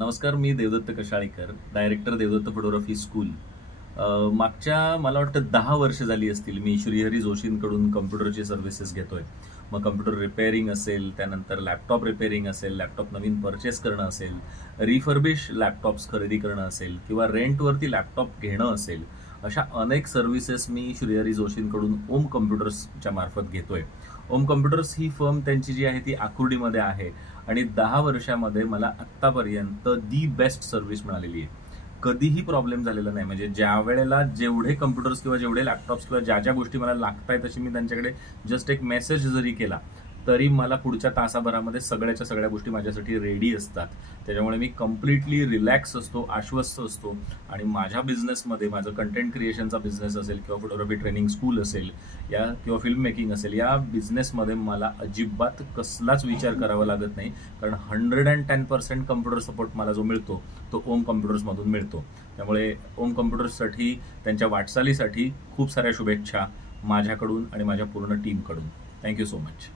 नमस्कार, मी Devdatta Kashalikar, director Devdatta photography school. मागच्या मला वाटतं 10 वर्ष झाली असतील मी श्रीहरी जोशींकडून कम्प्युटरची सर्व्हिसेस घेतोय. मग कम्प्युटर रिपेअरिंग असेल, त्यानंतर लॅपटॉप रिपेअरिंग असेल, लॅपटॉप नवीन परचेस करणं असेल, रिफर्बिश लॅपटॉप्स खरेदी करणं असेल किंवा रेंटवरती लॅपटॉप घेणं असेल, अशा अनेक सर्व्हिसेस मी श्रीहरी जोशींकडून ओम कम्प्युटर्सच्या मार्फत घेतोय. ओम कम्प्युटर्स ही फर्म त्यांची जी आहे ती आकुर्डीमध्ये आहे आणि 10 वर्षामध्ये मला आत्तापर्यंत दी बेस्ट सर्व्हिस मिळालेली आहे. कधीही प्रॉब्लेम झालेला नाही. म्हणजे ज्या वेळेला जेवढे कम्प्युटर्स किंवा जेवढे लॅपटॉप्स किंवा ज्या ज्या गोष्टी मला लागतायत तशी मी त्यांच्याकडे जस्ट एक मेसेज जरी केला तरी मला पुढच्या तासाभरामध्ये सगळ्याच्या सगळ्या गोष्टी माझ्यासाठी रेडी असतात. त्याच्यामुळे मी कम्प्लिटली रिलॅक्स असतो, आश्वस्त असतो आणि माझ्या बिझनेसमध्ये, माझं कंटेंट क्रिएशनचा बिझनेस असेल किंवा फोटोग्राफी ट्रेनिंग स्कूल असेल या किंवा फिल्म मेकिंग असेल, या बिझनेसमध्ये मला अजिबात कसलाच विचार करावा लागत नाही. कारण 110% कम्प्युटर सपोर्ट मला जो मिळतो तो ओम कम्प्युटर्समधून मिळतो. त्यामुळे ओम कम्प्युटर्ससाठी, त्यांच्या वाटचालीसाठी खूप साऱ्या शुभेच्छा माझ्याकडून आणि माझ्या पूर्ण टीमकडून. Thank you so much.